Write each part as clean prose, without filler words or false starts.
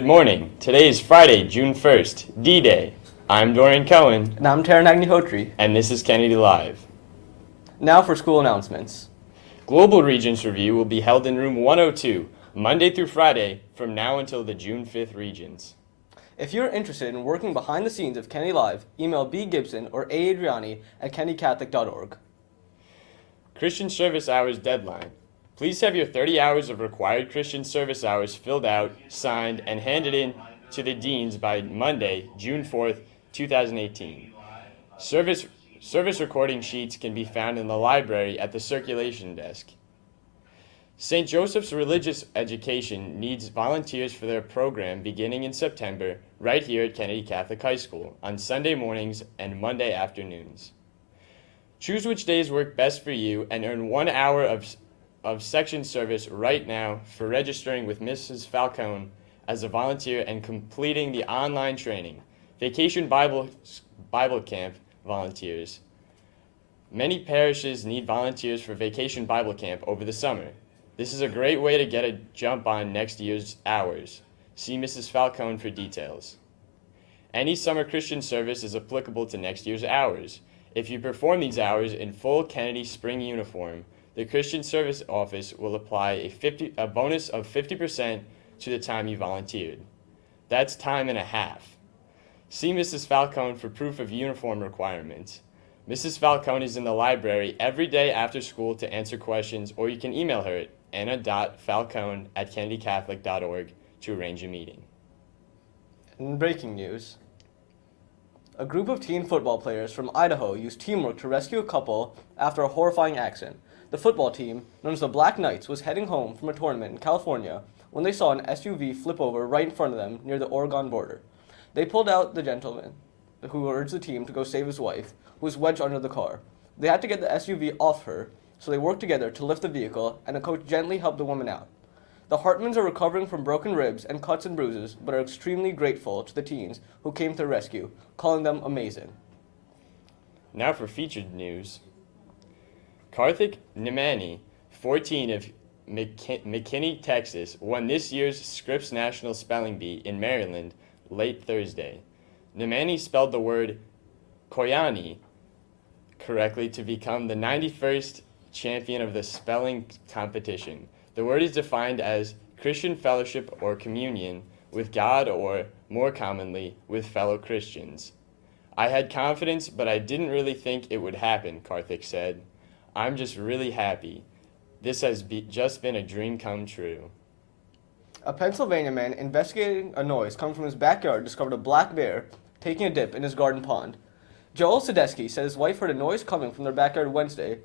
Good morning. Today is Friday, June 1st, D-Day. I'm Dorian Cohen. And I'm Taran Agnihorti. And this is Kennedy Live. Now for school announcements. Global Regents Review will be held in room 102, Monday through Friday, from now until the June 5th Regents. If you're interested in working behind the scenes of Kennedy Live, email B. Gibson or A. Andreani at kennedycatholic.org. Christian Service Hours Deadline. Please have your 30 hours of required Christian service hours filled out, signed, and handed in to the deans by Monday, June 4th, 2018. Service recording sheets can be found in the library at the circulation desk. St. Joseph's Religious Education needs volunteers for their program beginning in September right here at Kennedy Catholic High School on Sunday mornings and Monday afternoons. Choose which days work best for you and earn 1 hour of section service right now for registering with Mrs. Falcone as a volunteer and completing the online training. Vacation Bible Camp volunteers. Many parishes need volunteers for Vacation Bible Camp over the summer. This is a great way to get a jump on next year's hours. See Mrs. Falcone for details. Any summer Christian service is applicable to next year's hours. If you perform these hours in full Kennedy spring uniform, the Christian Service Office will apply a bonus of 50% to the time you volunteered. That's time and a half. See Mrs. Falcone for proof of uniform requirements. Mrs. Falcone is in the library every day after school to answer questions, or you can email her at anna.falcone@kennedycatholic.org to arrange a meeting. In breaking news, a group of teen football players from Idaho used teamwork to rescue a couple after a horrifying accident. The football team, known as the Black Knights, was heading home from a tournament in California when they saw an SUV flip over right in front of them near the Oregon border. They pulled out the gentleman who urged the team to go save his wife, who was wedged under the car. They had to get the SUV off her, so they worked together to lift the vehicle, and a coach gently helped the woman out. The Hartmans are recovering from broken ribs and cuts and bruises, but are extremely grateful to the teens who came to their rescue, calling them amazing. Now for featured news. Karthik Nimani, 14 of McKinney, Texas, won this year's Scripps National Spelling Bee in Maryland late Thursday. Nimani spelled the word Koyani correctly to become the 91st champion of the spelling competition. The word is defined as Christian fellowship or communion with God, or, more commonly, with fellow Christians. I had confidence, but I didn't really think it would happen, Karthik said. I'm just really happy. This has just been a dream come true. A Pennsylvania man investigating a noise coming from his backyard discovered a black bear taking a dip in his garden pond. Joel Sadesky said his wife heard a noise coming from their backyard Wednesday,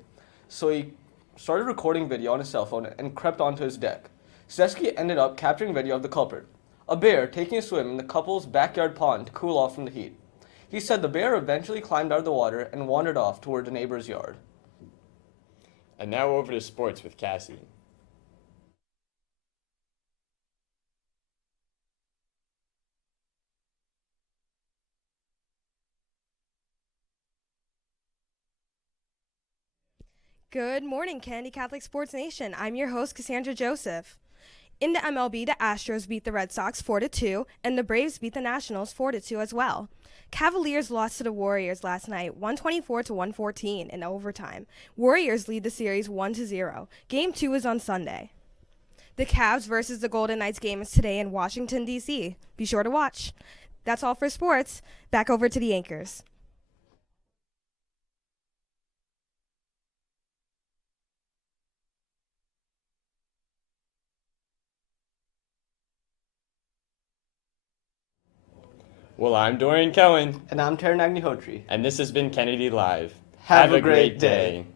so he started recording video on his cell phone and crept onto his deck. Sadesky ended up capturing video of the culprit, a bear taking a swim in the couple's backyard pond to cool off from the heat. He said the bear eventually climbed out of the water and wandered off toward a neighbor's yard. And now over to sports with Cassie. Good morning, Kennedy Catholic Sports Nation. I'm your host, Cassandra Joseph. In the MLB, the Astros beat the Red Sox 4-2, and the Braves beat the Nationals 4-2 as well. Cavaliers lost to the Warriors last night, 124-114 in overtime. Warriors lead the series 1-0. Game 2 is on Sunday. The Cavs versus the Golden Knights game is today in Washington, D.C. Be sure to watch. That's all for sports. Back over to the anchors. Well, I'm Dorian Cohen. And I'm Taran Agnihotri. And this has been Kennedy Live. Have a great day.